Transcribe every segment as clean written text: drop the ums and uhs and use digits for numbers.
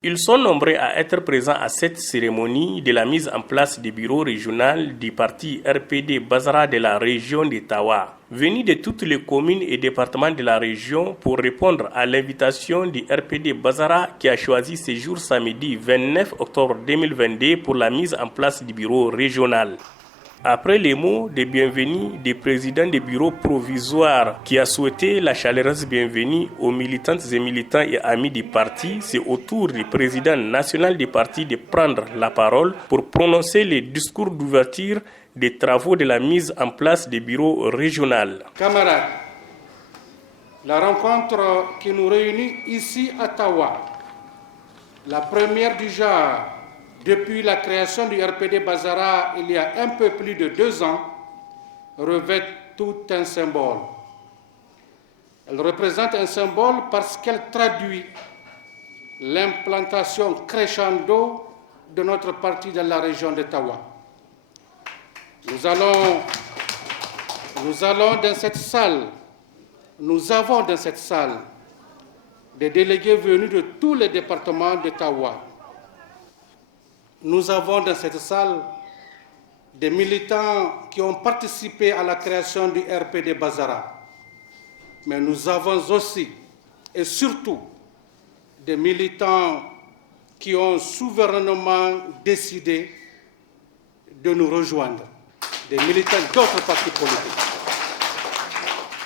Ils sont nombreux à être présents à cette cérémonie de la mise en place du bureau régional du parti RPD Bazara de la région de Tawa. Venus de toutes les communes et départements de la région pour répondre à l'invitation du RPD Bazara qui a choisi ce jour samedi 29 octobre 2022 pour la mise en place du bureau régional. Après les mots de bienvenue du président du bureau provisoire qui a souhaité la chaleureuse bienvenue aux militantes et militants et amis du parti, c'est au tour du président national du parti de prendre la parole pour prononcer le discours d'ouverture des travaux de la mise en place du bureau régional. Camarades, la rencontre qui nous réunit ici à Tawa, la première du genre depuis la création du RPD Bazara il y a un peu plus de 2 ans, revêt tout un symbole. Elle représente un symbole parce qu'elle traduit l'implantation crescendo de notre parti dans la région de Tawa. Nous avons dans cette salle des délégués venus de tous les départements de Tawa. Nous avons dans cette salle des militants qui ont participé à la création du RPD Bazara. Mais nous avons aussi et surtout des militants qui ont souverainement décidé de nous rejoindre, des militants d'autres partis politiques,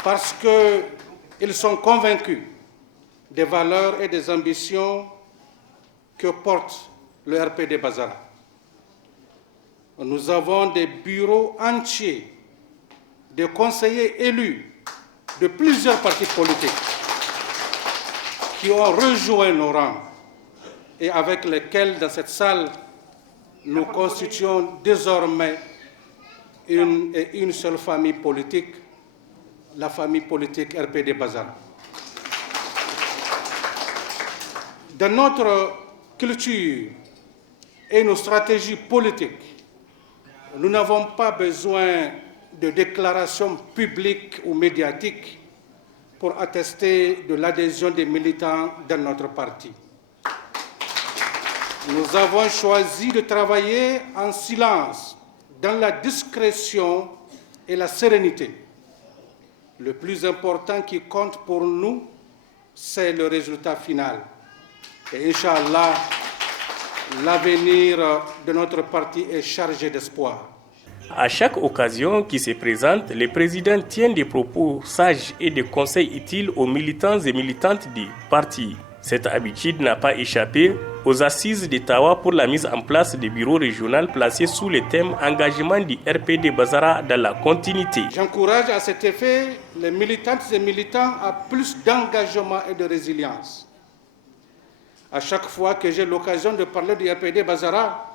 parce qu'ils sont convaincus des valeurs et des ambitions que porte le RPD Bazara. Nous avons des bureaux entiers de conseillers élus de plusieurs partis politiques qui ont rejoint nos rangs et avec lesquels, dans cette salle, nous constituons désormais une seule famille politique, la famille politique RPD Bazara. Dans notre culture et nos stratégies politiques, nous n'avons pas besoin de déclarations publiques ou médiatiques pour attester de l'adhésion des militants dans notre parti. Nous avons choisi de travailler en silence, dans la discrétion et la sérénité. Le plus important qui compte pour nous, c'est le résultat final. Et Inch'Allah, l'avenir de notre parti est chargé d'espoir. À chaque occasion qui se présente, le président tient des propos sages et des conseils utiles aux militants et militantes du parti. Cette habitude n'a pas échappé aux assises de Tawa pour la mise en place du bureau régional placé sous le thème engagement du RPD Bazara dans la continuité. J'encourage à cet effet les militantes et militants à plus d'engagement et de résilience. À chaque fois que j'ai l'occasion de parler du RPD Bazara,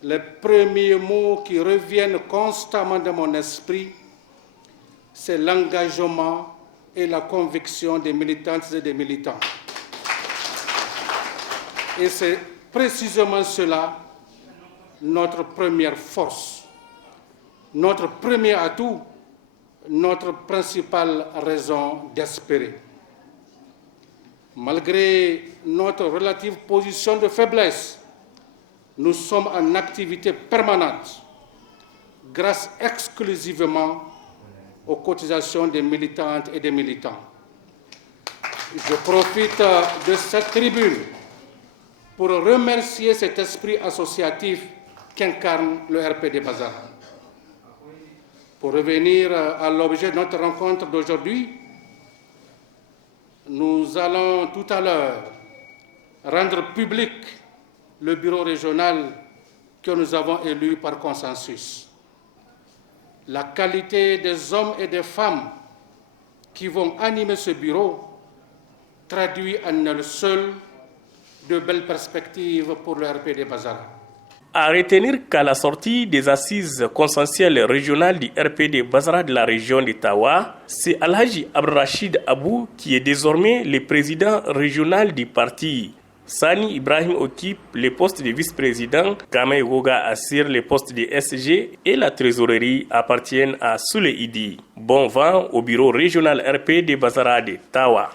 les premiers mots qui reviennent constamment dans mon esprit, c'est l'engagement et la conviction des militantes et des militants. Et c'est précisément cela notre première force, notre premier atout, notre principale raison d'espérer. Malgré notre relative position de faiblesse, nous sommes en activité permanente grâce exclusivement aux cotisations des militantes et des militants. Je profite de cette tribune pour remercier cet esprit associatif qu'incarne le RPD Bazara. Pour revenir à l'objet de notre rencontre d'aujourd'hui, nous allons tout à l'heure rendre public le bureau régional que nous avons élu par consensus. La qualité des hommes et des femmes qui vont animer ce bureau traduit en elle seule de belles perspectives pour le RPD Bazara. À retenir qu'à la sortie des assises consensuelles régionales du RPD Bazara de la région de Tawa, c'est Alhaji Abdrachid Abou qui est désormais le président régional du parti. Sani Ibrahim occupe le poste de vice-président, Kamei Goga assure le poste de SG et la trésorerie appartiennent à Soule Idi. Bon vent au bureau régional RPD Bazara de Tawa.